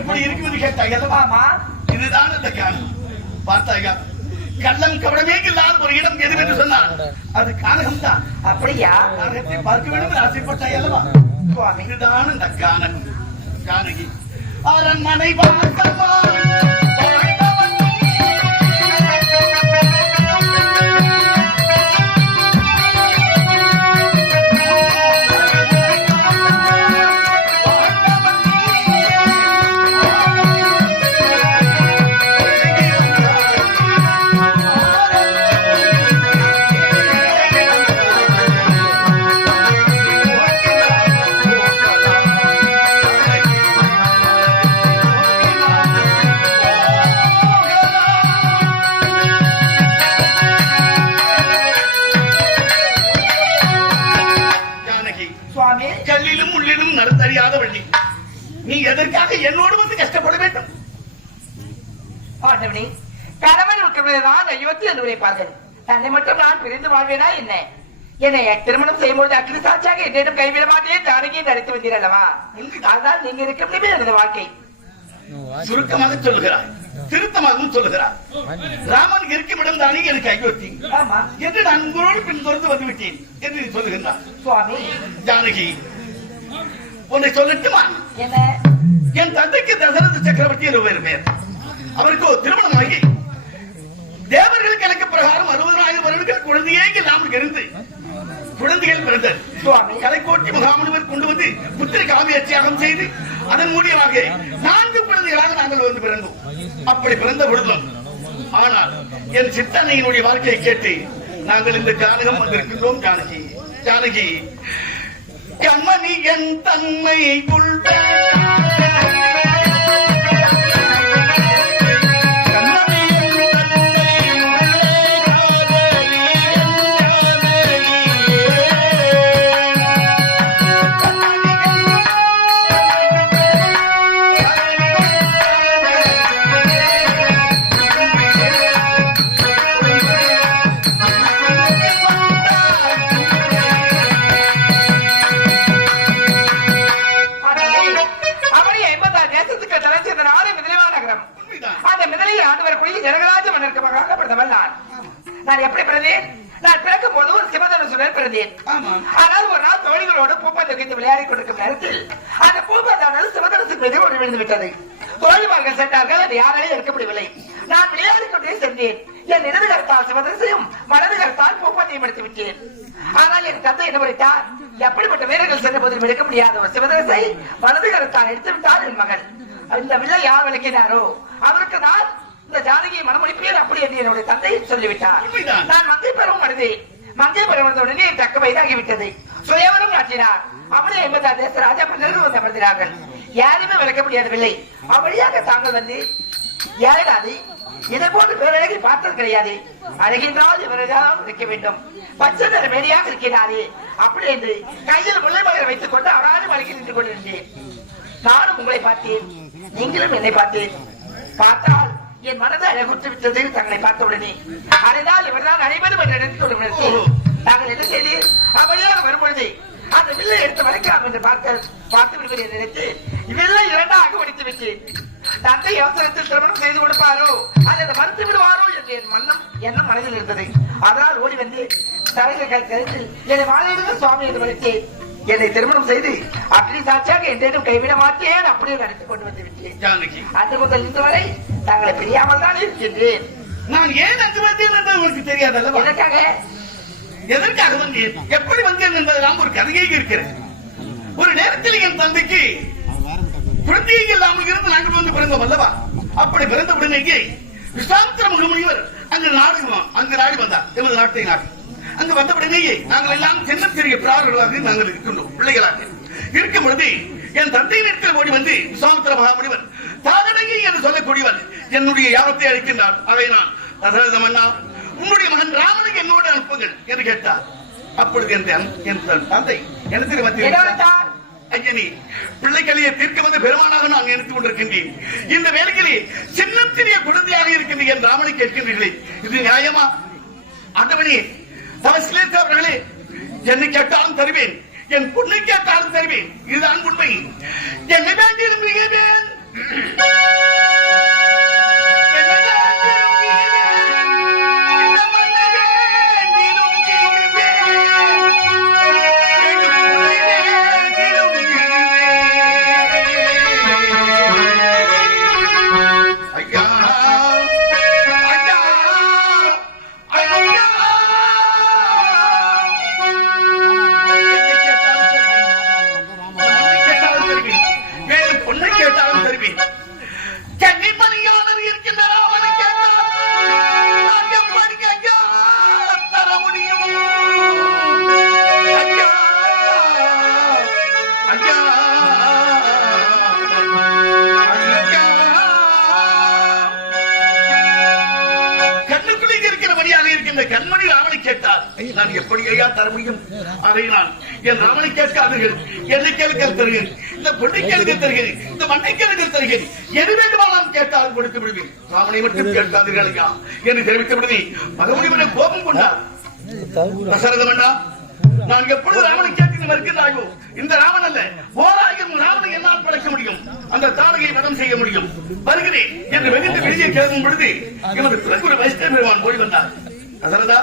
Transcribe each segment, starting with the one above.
எப்படி இருக்குன்னு கேட்டாங்க அல்லவா? இதுதான் அந்த காரணம். பார்த்தாயா, கள்ளம் கவனமே இல்லாத ஒரு இடம் எது என்று சொன்னார், அது கானகம் தான். அப்படியா? கானகத்தை பார்க்க வேண்டும் என்று ஆசைப்பட்டாய் அல்லவா? இதுதான் அந்த கானகம். கானகி அரண்மனை வாசமா கல்லிலும் உள்ளிலும் நடந்தறியாத வள்ளி, நீ எதற்காக என்னோடு வந்து கஷ்டப்பட வேண்டும்? ஆண்டவனே, கணவன் இருக்கிறதான் அயோத்தி என்று உரைப்பார்கள். தன்னை மட்டும் நான் பிரிந்து வாழ்வேனா என்ன? என்னை திருமணம் செய்யும்போது அக்னி சாட்சியாக என்னிடம் கைவிட மாட்டேன் தானகி நடத்தி வந்தீர் அல்லவா? அதனால் நீங்க இருக்க எனது வாழ்க்கை. சுருக்கமாக சொல்லுகிறார், திருத்தமாகவும் சொல்லுகிறார். ராமன் இருக்கும் இடம் தானே எனக்கு அயோத்தி என்று நான் உங்களோடு பின்தொடர்ந்து வந்துவிட்டேன் என்று சொல்லுகின்றார். சுவாமி, ஜானகி, உன்னை சொல்லட்டுமா? என்ன? என் தந்தைக்கு தசரத சக்கரவர்த்தி என்று பேர். அவருக்கு திருமணமாகி தேவர்களுக்கு எனக்கு பிரகாரம் 60,000 வருடங்கள் குழந்தையே இல்லாமல் இருந்து குழந்தைகள் பிறந்தது. கலைக்கோட்டி மகாமுனிவர் கொண்டு வந்து புத்திர காவிய தியாகம் செய்து அதன் மூலியமாக 4 குழந்தைகளாக நாங்கள் வந்து பிறந்தோம். அப்படி பிறந்த பொழுதும் ஆனால் என் சித்தனையினுடைய வாழ்க்கையை கேட்டு நாங்கள் இந்த கானகம் வந்திருக்கின்றோம். ஜானகி, ஜானகி, கண்மணி என் தன்மை உள்ள நான் எப்படி பிறந்தேன்? நான் பிறக்கும் போது ஒரு சிவதனுசுடன் பிறந்தேன். ஆனால் ஒரு நாள் தோழிகளோடு பூப்பந்து வைத்து விளையாடி கொண்டிருக்கும் நேரத்தில் அந்த பூப்பந்தானது சிவதனுசு மீது ஒரு விழுந்து விட்டது. தோழிமார்கள் சென்றார்கள், அது யாராலையும் இருக்க முடியவில்லை. நான் விளையாடி கொண்டே சென்றேன். என் இடது கருத்தால் சிவதனுசையும் வலது கருத்தால் பூப்பந்தையும் எடுத்து விட்டேன். ஆனால் என் தந்தை என்ன படித்தார், எப்படிப்பட்ட வீரர்கள் சென்ற போதிலும் எடுக்க முடியாத ஒரு சிவதனுசை வலது கருத்தால் எடுத்து விட்டார் என் மகள். இந்த வில்லை யார் விளக்கினாரோ அவருக்கு நான் இந்த ஜானகியை மனமொழிப்பேன் அப்படி என்று என்னுடைய தந்தை சொல்லிவிட்டார். நான் மங்கை பருவம் அடைந்தேன். மங்கை பருவம் உடனே தக்க வயதாகிவிட்டது. சுயவரம் ஆற்றினார். அவரே 80 தேச ராஜா பன்னர்கள் வந்து அமர்ந்தார்கள். யாருமே விளக்க முடியாதவில்லை. அவ்வழியாக தாங்கள் வந்து யாராது இதை போன்று பேரழகை பார்த்தது கிடையாது. அழகின்றால் இவரெல்லாம் இருக்க வேண்டும். பச்சை நிற மேரியாக இருக்கிறாரே அப்படி என்று கையில் முல்லை மகரை வைத்துக் கொண்டு அவராது வழக்கி நின்று கொண்டிருந்தேன். நானும் உங்களை பார்த்தேன், நீங்களும் என்னை பார்த்தேன். பார்த்தால் என் மனதை அழகுற்று விட்டது. தங்களை பார்த்த உடனே அதைதான் இவர்தான் அனைவரும் நாங்கள் என்ன செய்து அவளியாக வரும்பொழுது அந்த வில்லை எடுத்து வளைக்கலாம் என்று பார்த்து விடுகிறேன் நினைத்து வில்லை 2ஆக உடைத்து விட்டேன். தந்தை அவசரத்தில் திருமணம் செய்து கொடுப்பாரோ அல்லது மறுத்து விடுவாரோ என்று என் எண்ணம் மனதில் இருந்தது. அதனால் ஓடி வந்து தலைகள் கழித்து என்னை வாழையிடுங்க சுவாமி என்று வளைத்தேன். என்னை திருமணம் செய்து அக்னி சாட்சியாக என்றேனும் கைவிட மாட்டேன் அப்படியே நடத்தி கொண்டு வந்து விட்டேன். அன்று முதல் இன்று வரை தங்களை பிரியாமல் தான் இருக்கின்றேன். நான் ஏன் அங்கு வந்தேன் என்று உங்களுக்கு தெரியாதல்ல? எதற்காக வந்தேன், எப்படி வந்தேன் என்பதெல்லாம் ஒரு கதையே இருக்கிறது. ஒரு நேரத்தில் என் தந்தைக்கு குழந்தையை இல்லாமல் இருந்து நாங்கள் வந்து பிறந்தோம் அல்லவா? அப்படி பிறந்த உடனேயே விஸ்வாமித்திர முனிவர் அங்கு நாடி வந்தார். எமது நாட்டை நாடு அங்கு வந்தவுடனேயே நாங்கள் எல்லாம் சின்ன சிறிய பிரார்களாக நாங்கள் இருக்கின்றோம், பிள்ளைகளாக இருக்கும் பொழுது என் தந்தையின் இடத்தில் ஓடி வந்து விஸ்வாமித்திர மகாமுனிவர் தாதனையை என்று சொல்லக்கூடியவர் என்னுடைய யாகத்தை அளிக்கின்றார். அதை நான் தசரத மன்னா உன்னுடைய மகன் ராமனை என்னோடு அனுப்புங்கள் என்று கேட்டார். அப்பொழுது என் தந்தை எனக்கு ஐயனி பிள்ளைகளையே தீர்க்க வந்த பெருமானாக நான் நினைத்துக் கொண்டிருக்கின்றேன். இந்த வேலைகளே சின்ன சிறிய குழந்தையாக இருக்கின்ற என் ராமனை கேட்கின்றீர்களே, இது நியாயமா? ஆண்டவனே, தவசிலேச அவர்களே, என்னை கேட்டாலும் தருவேன், என் பொண்ணை கேட்டாலும் தருவேன். இதுதான் உண்மை. என்னை வேண்டி இருந்தீர்கள். கன்னிமணியாளர் இருக்கின்ற ராமனை கேட்டால் நான் எப்படி ஐயா தர முடியும்? ஐயா ஐயா கண்ணுக்குள்ளே இருக்கிறபடியாக இருக்கின்ற கண்மணி ராமனை கேட்டால் நான் எப்படி ஐயா தர முடியும்? அதை நான் என் ராமனை கேட்காதீர்கள், என்னை கேட்க தருகிறேன், இந்த பொண்ணை கேட்க தருகிறேன், இந்த மண்ணை கேட்க தருகிறேன், எது வேண்டுமானால் கேட்டால் கொடுத்து விடுவேன், ராமனை மட்டும் கேட்காதீர்கள் ஐயா என்று தெரிவித்து விடுவேன். மகமுனிவனை கோபம் கொண்டார். தசரத மன்னா, நான் எப்பொழுது ராமனை கேட்டு வருகின்றாயோ இந்த ராமன் அல்ல, 1000 ராமனை என்னால் படைக்க முடியும், அந்த தாரகையை வதம் செய்ய முடியும், வருகிறேன் என்று வெகுந்து வெளியே கிளம்பும் பொழுது இவருக்கு ஒரு வைஷ்ணவ பெருமான் ஓடி வந்தார். தசரதா,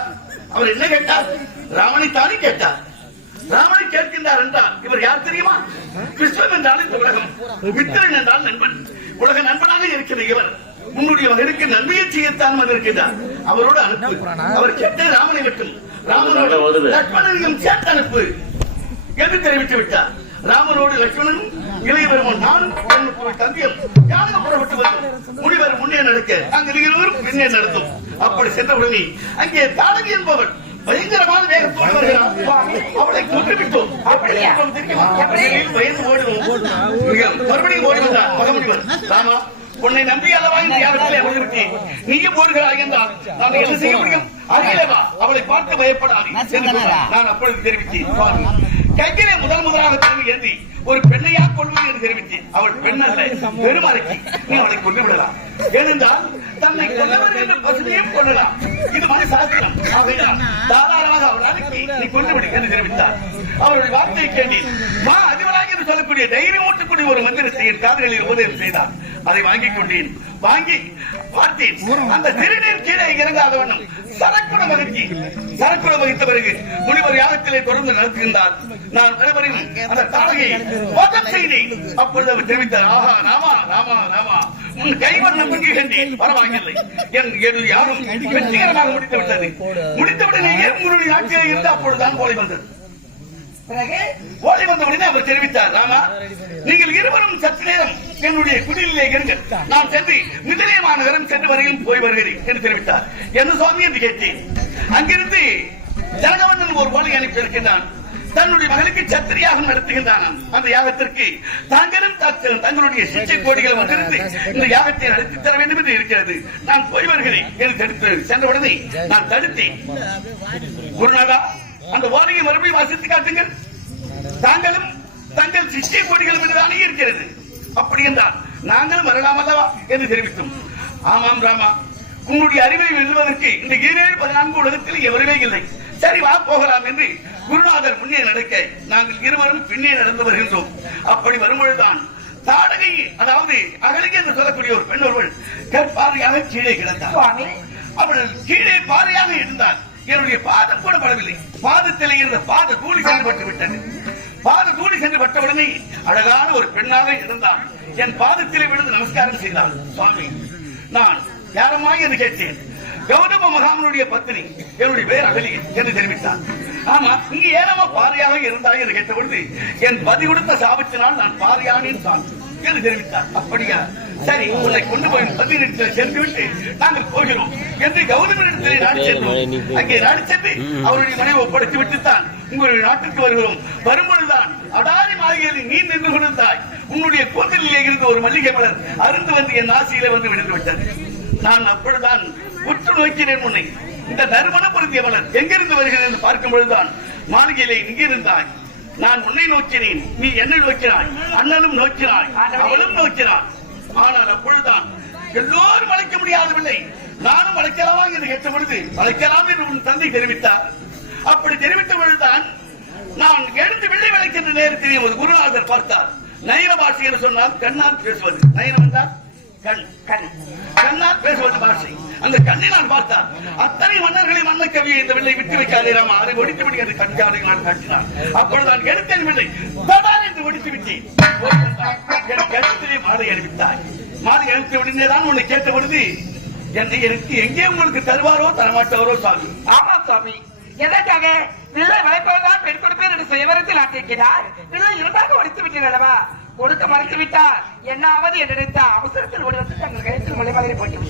அவர் என்ன கேட்டார்? ராமனை தானே கேட்டார். ராமனை கேட்கின்றார் என்றால் இவர் யார் தெரியுமா? விஸ்வம் என்றால் இந்த உலகம், மித்திரன் என்றால் நண்பன், உலக நண்பனாக இருக்கிற இவர் உன்னுடைய மகனுக்கு நன்மையை செய்யத்தான் வந்திருக்கிறார், அவரோடு அனுப்பு. அவர் கேட்ட ராமனை மட்டும் ராமனோடு லட்சுமணனையும் சேர்த்து அனுப்பு என்று தெரிவித்து விட்டார். ராமனோடு லட்சுமணனும் இளைய பெருமான் நானும் தந்தியம் யாரும் புறப்பட்டு வரும். முனிவர் முன்னே நடக்க அங்கு இருவரும் பின்னே நடத்தும். அப்படி சென்றவுடனே அங்கே தாடகி என்பவன் பயங்கரமான வேகத்தோடு வருகிறான். அவளை கொன்றுவிட்டோம். வயது ஓடுவோம். மறுபடியும் ஓடி வந்தார் மகமுனிவர். ராமா, உன்னை நம்பி அல்லவா இந்த யாகத்திலே அமர்ந்திருக்கேன், நீயும் ஓடுகிறாய் என்றால் நான் என்ன செய்ய முடியும்? அறியலவா, அவளை பார்த்து பயப்படாது நான் அப்பொழுது தெரிவித்தேன். கையிலே முதலாக திரும்பி ஏந்தி ஒரு பெண்ணையா கொள்வது என்று தெரிவித்தேன். அவள் பெண் அல்ல, பெருமாளைக்கு நீ அவளை கொண்டு விடலாம். ஏனென்றால் தன்னை கொல்லவர் என்ற பசுமையும் கொள்ளலாம், இது மன சாஸ்திரம். ஆகையால் தாராளமாக அவள் அனுப்பி நீ கொண்டு விடு என்று தெரிவித்தார். அவருடைய வார்த்தையை கேட்டேன். மா அதிபராக என்று சொல்லக்கூடிய தைரியம் ஊட்டக்கூடிய ஒரு மந்திரத்தை என் காதுகளில் உபதேசம் செய்தார். அதை வாங்கிக் கொண்டேன். வாங்கி பார்த்தேன். அந்த திருநீர் கீழே இறங்காத வண்ணம் சரக்குடம் வகித்த பிறகு முனிவர் யாகத்திலே தொடர்ந்து நடத்துகின்றார். நான் அனைவரையும் அந்த தாடையை வதம் செய்தேன். அப்பொழுது அவர் தெரிவித்தார், ஆஹா ராமா ராமா ராமா, உன் கைவண்ணம் பங்குகின்றேன், பரவாயில்லை, என் யாரும் வெற்றிகரமாக முடித்தவுடனே உங்களுடைய நாட்டிலே இருந்து அப்பொழுதுதான் ஓலை வந்தது. ஓலை வந்தவுடனே அவர் தெரிவித்தார், ராமா, நீங்கள் இருவரும் சற்று நேரம் என்னுடைய குடிலே இருங்கள், நான் சென்று மிதிலை மாநகரம் சென்று வரையில் போய் வருகிறேன் என்று தெரிவித்தார். என்ன சுவாமி என்று கேட்டேன். அங்கிருந்து ஜனகவண்ணன் ஒரு ஓலை அனுப்பி இருக்கின்றான். தன்னுடைய மகளுக்கு சத்திரியாக நடத்துகின்றான். அந்த யாகத்திற்கு தாங்களும் தங்களுடைய சிச்சை கோடிகள் வந்திருந்து இந்த யாகத்தை நடத்தி தர வேண்டும் என்று இருக்கிறது, நான் போய் வருகிறேன் என்று தடுத்து சென்றவுடனே நான் தடுத்தேன். குருநாதா, அந்த ஓலையை மறுபடியும் வாசித்து காட்டுங்கள், தாங்களும் தங்கள் சிச்சை கோடிகள் மீதுதானே இருக்கிறது, அப்படி என்றால் நாங்களும் வரலாம் அல்லவா என்று தெரிவித்தோம். ஆமாம் ராமா, உன்னுடைய அறிவை வெல்லுவதற்கு இந்த 7-14 உலகத்தில் எவருமே இல்லை, சரி வா போகலாம் என்று குருநாதர் முன்னே நடக்க நாங்கள் இருவரும் பின்னே நடந்து வருகின்றோம். அப்படி வரும்பொழுதுதான் தாடகை, அதாவது அகலிகை என்று சொல்லக்கூடிய ஒரு பெண் ஒருவள் கற்பாறையாக கீழே கிடந்தார். அவள் கீழே பாறையாக இருந்தால் என்னுடைய பாதம் கூட படவில்லை, பாதத்திலே இருந்த பாத தூளி சென்று பட்டு விட்டது. பாத தூளி சென்று பட்டவுடனே அழகான ஒரு பெண்ணாக இருந்தால் என் பாதத்திலே விழுந்து நமஸ்காரம் செய்தாள். சுவாமி, நான் யாரம்மா என்று கேட்டேன். கௌதம மகாமனுடைய பத்னி, என்னுடைய பேர் அகலிகை என்று தெரிவித்தார். ஆமா, நீ ஏனமா பாறையாக இருந்தாய் என்று கேட்டபொழுது என் பதி கொடுத்த சாபத்தினால் நான் பாறையானேன் தான் என்று தெரிவித்தார். அப்படியா, சரி, உன்னை கொண்டு போய் பதினெட்டில் சென்றுவிட்டு நாங்கள் போகிறோம் என்று கௌதமனிடத்திலே நாடி சென்றோம். அங்கே நாடி சென்று அவருடைய மனைவி ஒப்படைத்து விட்டுத்தான் உங்களுடைய நாட்டுக்கு வருகிறோம். வரும்பொழுதுதான் அடாரி மாளிகையில் நீ நின்று கொண்டிருந்தாய். உன்னுடைய கூந்தலிலே இருந்து ஒரு மல்லிகை மலர் அருந்து வந்து என் ஆசையில வந்து விழுந்து விட்டது. நான் அப்பொழுதுதான் உற்று நோக்கினேன் உன்னை. இந்த நறுமண பொருந்திய மலர் எங்கிருந்து வருகிறது என்று பார்க்கும் பொழுதுதான் மாளிகையிலே இங்கிருந்தாய். நான் உன்னை நோக்கினேன், நீ என்னை நோக்கினாய், அண்ணனும் நோக்கினாய், அவளும் நோக்கினாள். ஆனால் அப்பொழுதுதான் எல்லோரும் அழைக்க முடியாதவில்லை, நானும் அழைக்கலாமா என்று கேட்ட பொழுது அழைக்கலாம் என்று உன் தந்தை தெரிவித்தார். அப்படி தெரிவித்த பொழுதுதான் நான் எழுந்து வெள்ளை விளக்கின்ற நேரத்தில் ஒரு குருநாதர் பார்த்தார். நயன பாஷை என்று சொன்னால் கண்ணால் பேசுவது, நயனம் என்றால் கண், கண்ணால் பேசுவது பாஷை. அந்த கண்ணை நான் பார்த்தார். அத்தனை மன்னர்களை மன்ன கவியை இந்த வெள்ளை விட்டு வைக்காதே ராமா, அதை ஒடித்து விடு என்று கண்காலை நான் காட்டினார். அப்பொழுது நான் எடுத்தேன் வெள்ளை தடான் என்று ஒடித்து விட்டேன். என் கழுத்திலே மாலை அணிவித்தாய். மாலை அணிவித்த உடனேதான் உன்னை கேட்ட பொழுது எனக்கு எங்கே உங்களுக்கு தருவாரோ தரமாட்டவரோ சாமி. ஆமா சுவாமி, எதற்காக பிள்ளை வளைப்பதுதான் பெண் கொடுப்பேன் என்று சுயவரத்தில் ஆட்டியிருக்கிறார். பிள்ளை இரண்டாக ஒடித்து விட்டீர் அல்லவா, கொடுக்க மறுத்து விட்டார் என்ன ஆவது என்று நினைத்த அவசரத்தில் ஓடி வந்து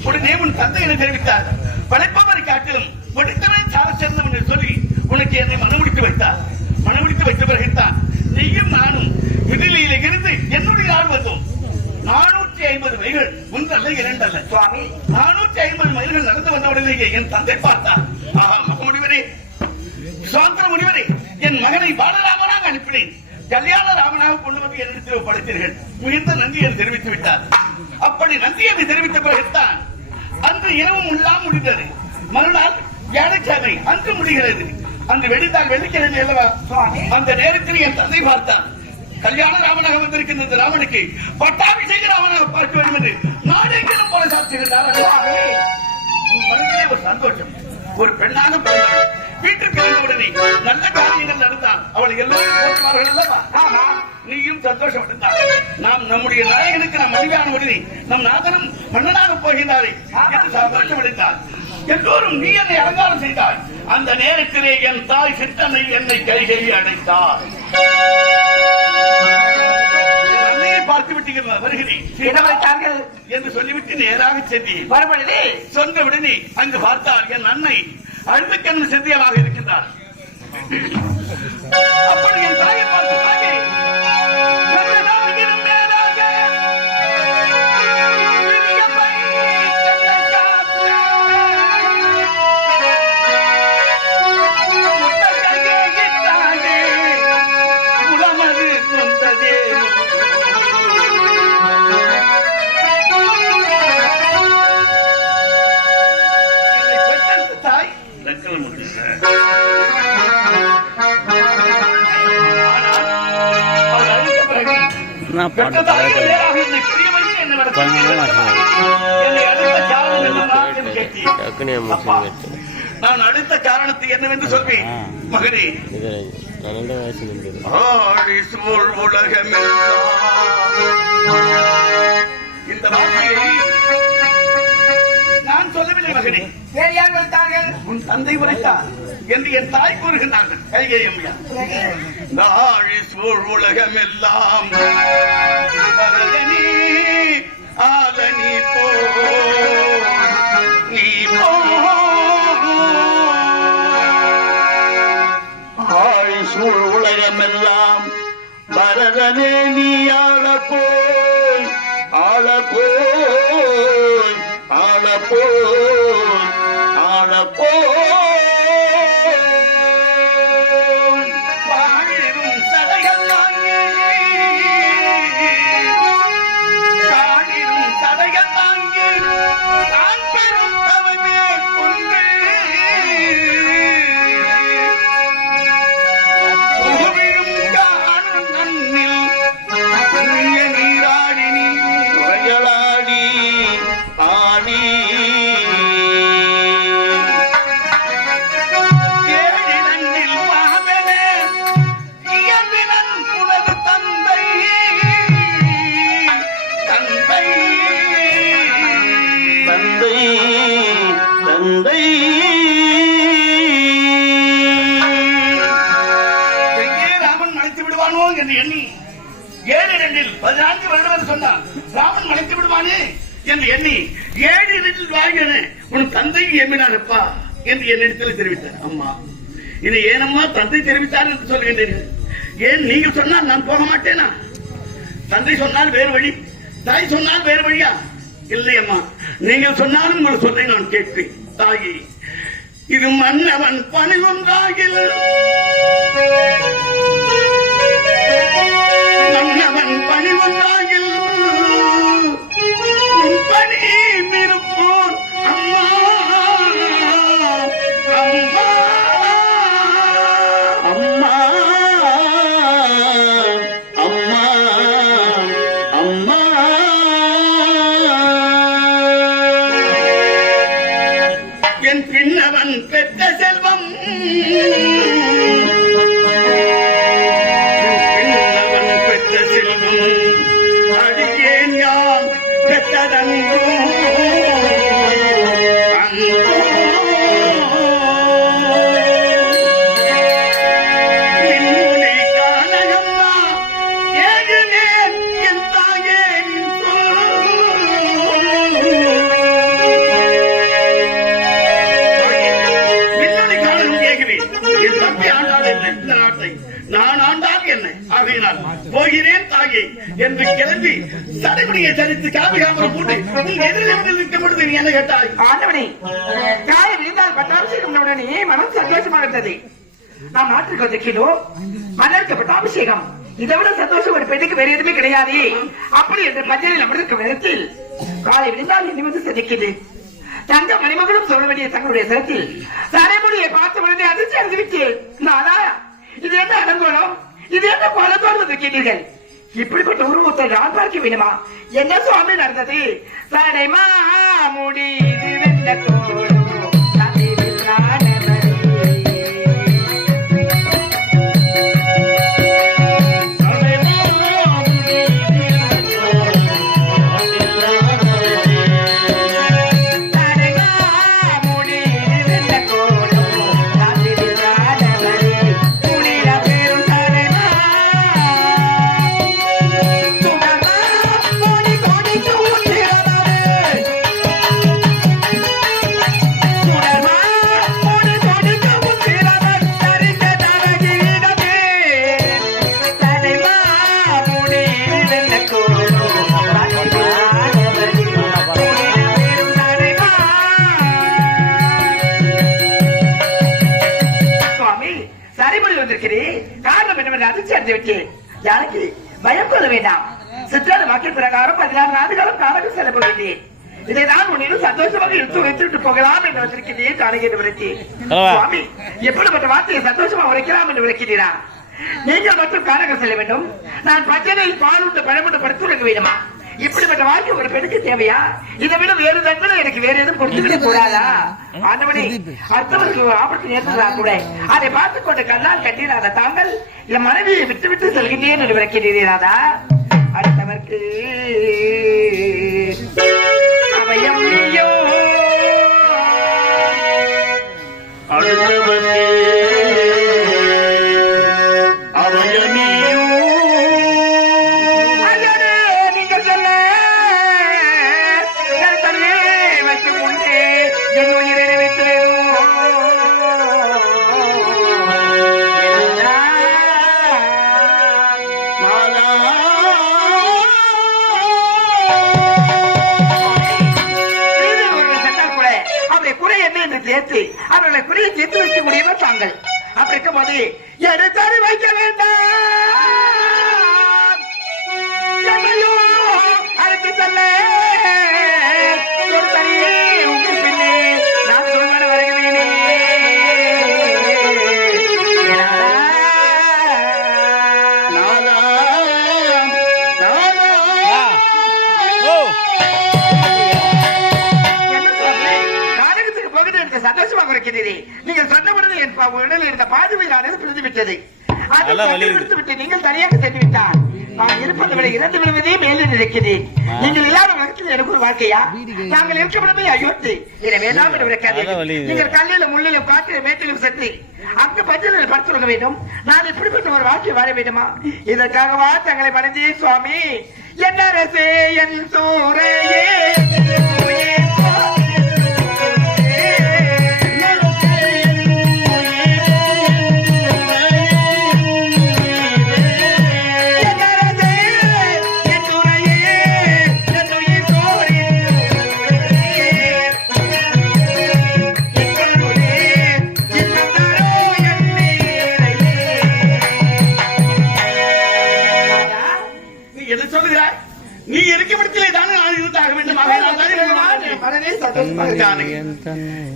உடனே உன் தந்தை என தெரிவித்தார். படைப்பவரை காட்டிலும் படித்தவன் சால சேர்ந்தவன் என்று சொல்லி உனக்கு என்னை மனமுடித்து வைத்தார். மனமுடித்து வைத்த பிறகுத்தான் நீயும் நானும் விடுதலையில இருந்து என்னுடைய நாடு வந்தோம். 450 மைல்கள், ஒன்றல்ல இரண்டல்ல சுவாமி, 450 மைல்கள் நடந்து வந்தவுடனேயே என் தந்தை பார்த்தார். ஆஹா, மகமுடிவரே, சுதந்திர முனிவரே, என் மகனை பாலராமனாக அனுப்பினேன், கல்யாண ராமனாக கொண்டு வந்து என்னிடத்தில் படைத்தீர்கள், மிகுந்த நன்றியை தெரிவித்து விட்டார். அப்படி நன்றியை தெரிவித்த பிறகுத்தான் அன்று இரவும் எல்லாம் முடிந்தது. மறுநாள் வியாழக்கிழமை அன்று முடிகிறது. அன்று வெடித்தால் வெள்ளிக்கிழமை அல்லவா? அந்த நேரத்தில் என் தந்தை பார்த்தார். கல்யாண ராமனாக வந்திருக்கின்ற இந்த ராமனுக்கு பட்டாபிஷேக ராமனாக பார்க்க வேண்டும் என்று நாடெங்கிலும் போல சாட்சியிருந்தார். ஒரு சந்தோஷம். ஒரு பெண்ணாக பிறந்தாள். வீட்டுக்கு வந்தவுடனே நல்ல காரியங்கள் நடந்தால் அவளை எல்லோரும் போற்றுவார்கள் அல்லவா? நீயும் சந்தோஷம் அடைந்தாள். நாம் நம்முடைய நாயகனுக்கு நாம் மனைவியான உடனே நம் நாதனும் மன்னனாக போகிறாரே என்று சந்தோஷம் அடைந்தாள். எல்லோரும் நீ என்னை அலங்காரம் செய்தாள். அந்த நேரத்திலே என் தாய் சித்தனை என்னை கைகையை அடைத்தார். அன்னையை பார்த்து விட்டு வருகிறேன் என்று சொல்லிவிட்டு நேராக சென்றேன். மறுபடியே சொன்னவுடனே அங்கு பார்த்தால் என் அன்னை அழுதுக்கண்ணு செந்தியமாக இருக்கின்றார். அப்படி என் தாயை பார்த்து தாயே, நான் அடுத்த காரணத்தை என்னவென்று சொல்வேன் மகனே. உலகம் இந்த வார்த்தையை நான் சொல்லவில்லை மகனே. வேறு யார் வைத்தார்கள்? உன் தந்தை உரைத்தார் என்று என் தாய் கூறுகின்றார்கள். கைகை அம்மையா, நாழி சூழ் உலகம் எல்லாம் பரதனி ஆதனி போ நீ போ, ஆழி சூழ் உலகம் எல்லாம் பரதனே நீ ஆளப்போய் ஆளப்போய் ஆளப்போய் ஆளப்போய் என்று எண்ணி 7-2-14 வருடம் சொன்னான். ராமன் மலைத்து விடுவானே என்று எண்ணி 7-2 வாழ்கிற உன் தந்தை எம்மினாரப்பா என்று என்னிடத்தில் தெரிவித்தார். அம்மா, இதை ஏனம்மா தந்தை தெரிவித்தார் என்று சொல்கின்றீர்கள்? ஏன் நீங்கள் சொன்னால் நான் போக மாட்டேனா? தந்தை சொன்னால் வேறு வழி, தாய் சொன்னால் வேறு வழியா? இல்லை அம்மா, நீங்கள் சொன்னாலும் உங்கள் சொல்லை நான் கேட்பேன். தாயி, இது மன்னவன் பணிவொன்றாகில் மன்னவன் பணிவொன்றாகில் பணி இருப்போர் அம்மா அம்மா அம்மா அம்மா அம்மா என் பின்னவன் பெற்ற செல்வம் அடியேன் யான் பெற்றதன்றோ நின்னுனை காணகம்மா ஏழுனேன் என் தாயே நின் போகிறேன் தாயே என்று கிளம்பி சடைமுடியை சரித்து காமிகாமரம் போட்டு நீ எதிரில் நிற்கும் பொழுது நீ என்ன கேட்டாய்? ஆண்டவனே, காலை விழுந்தால் பட்டாபிஷேகம் உடனே மனம் சந்தோஷமாக இருந்தது. நாம் நாட்டுக்கு வந்திருக்கிறோம், மன்னருக்கு பட்டாபிஷேகம், இதை விட சந்தோஷம் ஒரு பெண்ணுக்கு வேற எதுவுமே கிடையாது. அப்படி என்று பஞ்சனில் அமர்ந்திருக்கும் நேரத்தில் காலை விழுந்தால் இனி வந்து சந்திக்கிறது. தங்க மணிமகளும் சொல்ல வேண்டிய தங்களுடைய சிரத்தில் சடைமுடியை பார்த்த உடனே அதிர்ச்சி அடைந்துவிட்டு, நானா இது என்ன அலங்கோலம், இது என்ன கோலத்தோடு வந்திருக்கிறீர்கள்? இப்படிப்பட்ட உருவத்தை நான் பார்க்க வேணுமா? என்ன சுவாமி நடந்தது? சடைமா முடி வெந்த கோலம் எனக்கு பயம் கொள்ள வேண்டாம். சிற்றாடு வாக்கிய பிரகாரம் 16 ஆண்டுகளும் நாடகம் செல்ல போகிறேன். இதைதான் உன்னிலும் சந்தோஷமாக எடுத்து வைத்துட்டு போகலாம் என்று வந்திருக்கிறேன். சுவாமி, எப்படிப்பட்ட வார்த்தையை சந்தோஷமா உரைக்கலாம் என்று விளக்கிறீரா? நீங்கள் மட்டும் காரகம் செல்ல வேண்டும், நான் பச்சனையில் பால் உண்டு பழமுண்டு படுத்துறங்க வேண்டுமா? இப்படிப்பட்ட வாழ்க்கை ஒரு பெண்ணுக்கு தேவையா? இதை விட வேறு தங்களை எனக்கு வேற எதுவும் கொடுத்துவிட கூடாதா? ஆண்டவனே, அடுத்தவருக்கு ஆபத்து நேர்ந்ததா கூட அதை பார்த்துக் கொண்ட கண்ணால் கட்டினாத தாங்கள் என் மனைவியை விட்டு விட்டு செல்கின்றேன் என்று விளக்கிறீராதா? அடுத்தவர்க்கு அவையம் நீயோ, அவர்களை குறையை சேர்த்து வைக்க முடியுமா தாங்கள்? அப்படி இருக்கும் போது எடுத்தாரு வைக்க வேண்டாம், அழைத்து செல்ல உங்க பின்னே நான் சொல்வன வருகிறேனே. சந்தோஷமாக இருக்கிறீர்கள். நீங்கள் சொன்னவுடனே என் உடலில் இருந்த பாதுகாப்பு பிரிந்து விட்டது. நீங்கள் தனியாக சென்று விட்டார். நான் இருப்பதை விட இறந்து விடுவதே மேலே இருக்கிறேன். நீங்கள் இல்லாத வழக்கில் எனக்கு ஒரு வாழ்க்கையா? நாங்கள் இருக்கப்படுமே அயோத்தி வேண்டாம் என்று விளக்காது. நீங்கள் கல்லிலும் முள்ளிலும் காற்றிலும் மேட்டிலும் சென்று அங்கு பஞ்சலில் படுத்துள்ள வேண்டும். நான் இப்படிப்பட்ட ஒரு வாழ்க்கை வாழ வேண்டுமா? இதற்காகவா தங்களை மறைந்தேன் சுவாமி. என்ன ரசே என் சூரையே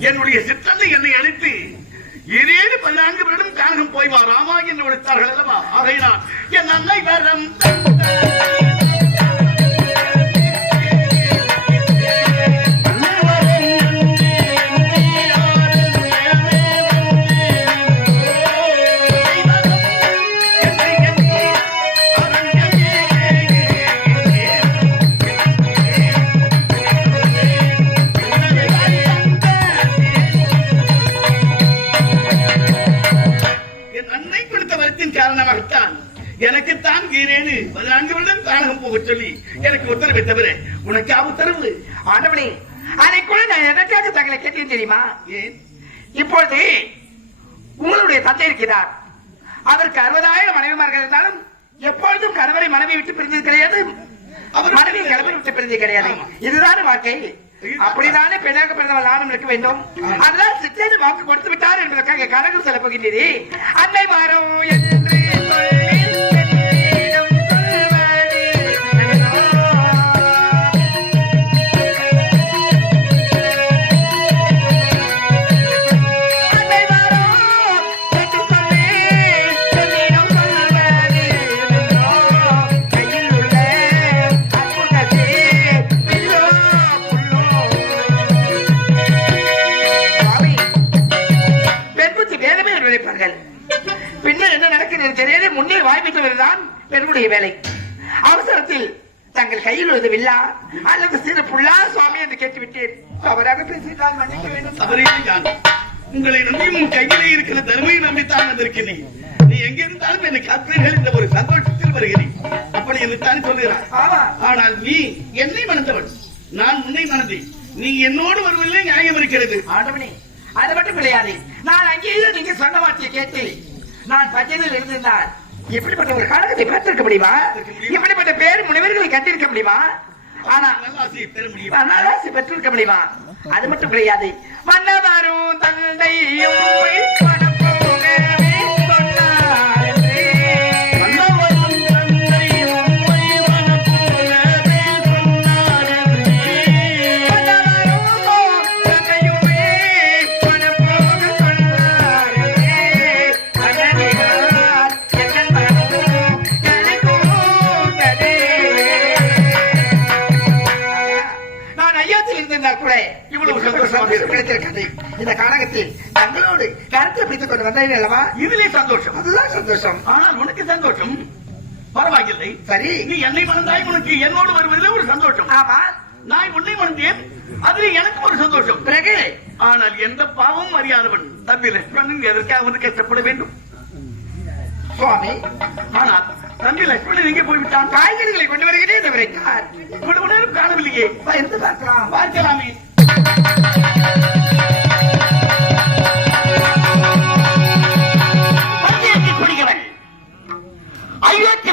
என்னுடைய சிற்றந்தை என்னை அழைத்து 14 வருடம் காரணம் போய் வா ராமா என்று விடுத்தார்கள் அல்லவா? ஆகையினால் என் அன்னை வரம் எனக்குத்தான் கீரேனு 14 வருடம் தானகம் போக சொல்லி எனக்கு உத்தரவை தவிர உனக்கு உத்தரவு? ஆண்டவனே, அதை கூட நான் எதற்காக தங்களை கேட்டேன் தெரியுமா? இப்பொழுது உங்களுடைய தந்தை இருக்கிறார். அவருக்கு 60,000 மனைவிமார்கள் இருந்தாலும் எப்பொழுதும் கணவரை மனைவி விட்டு பிரிஞ்சது கிடையாது, அவர் மனைவி கணவரை விட்டு பிரிஞ்சது கிடையாது. இதுதான் வாழ்க்கை. அப்படிதானே பெண்ணாக பிறந்தவள் நானும் இருக்க வேண்டும். அதனால் சித்தேது வாக்கு கொடுத்து விட்டார் என்பதற்காக கணக்கு செல்ல போகின்றீரே. அன்னை வாரம் என்று சொல்லி என்னிடம் சொல்வது அன்னை வாரம் என்று சொல்லி என்னிடம் சொல்வது கையில் உள்ள அற்புதத்தை பில்லோ பெண் புத்தி வேதமே விளைப்பார்கள். பின்னர் என்ன நடக்கிறது தெரியாது. முன்னே வாய்ப்பிட்டுதான் பெண்ணுடைய வேலை. அவசரத்தில் தங்கள் கையில் உள்ளது வில்லா அல்லது சிறு புல்லா சுவாமி என்று கேட்டுவிட்டேன். அவராக பேசிட்டால் மன்னிக்க வேண்டும். அவரே நான் உங்களை நம்பியும் உன் கையிலே இருக்கிற தர்மையை நம்பித்தான் வந்திருக்கிறேன். நீ எங்க இருந்தாலும் என்னை காப்பீர்கள் என்ற ஒரு சந்தோஷத்தில் வருகிறேன். அப்படி என்று தான் சொல்கிறார். ஆமா, ஆனால் நீ என்னை மணந்தவன், நான் உன்னை மணந்தேன். நீ என்னோடு வருவதில்லை நியாயம் இருக்கிறது. ஆண்டவனே, அது மட்டும் கிடையாது. நான் அங்கேயே நீங்க சொன்ன வார்த்தையை கேட்டு நான் பச்சையில் இருந்திருந்தால் இப்படிப்பட்ட ஒரு காலகத்தை பார்த்திருக்க முடியுமா? இப்படிப்பட்ட பேர் முனிவர்களை கண்டிருக்க முடியுமா? ஆனா நல்ல ஆசையை பெற முடியும். நல்லாசி பெற்றிருக்க முடியுமா? அது மட்டும் கிடையாது. மன்னவரும் தந்தையும் மனம் போகவே சொன்னார் என்றே. மன்னவரும் தந்தையும் மனம் போலவே சொன்னார் என்றே. மன்னவரும் தந்தையுமே மனம் போக சொன்னார் என்றே. மன்னனினால் எங்கள் மனம் கலிகூர்ந்ததே. நான் ஐயோத்தில் இருந்திருந்தால் கூட இவ்வளவு சந்தோஷம் கிடைத்திருக்கிறது. இந்த காலகத்தில் தங்களோடு கருத்தை பிடித்துக் கொண்டு வந்தேன் அல்லவா? இதிலே சந்தோஷம். அதுதான் சந்தோஷம். ஆனால் உனக்கு சந்தோஷம் பரவாயில்லை. சரி, நீ என்னை மணந்தாய், உனக்கு என்னோடு வருவதில் ஒரு சந்தோஷம். ஆமா. நான் உன்னை மணந்தேன், அதிலே எனக்கு ஒரு சந்தோஷம். பிறகு ஆனால் எந்த பாவமும் அறியாதவன் தம்பி லட்சுமணன் எதற்காக வந்து கஷ்டப்பட வேண்டும்? சுவாமி, ஆனால் தம்பி லட்சுமணன் எங்கே போய்விட்டான்? காய்கறிகளை கொண்டு வருகிறேன் என்று விரைத்தார். இவ்வளவு நேரம் காணவில்லையே. இருந்து பார்க்கலாம். பார்க்கலாமே.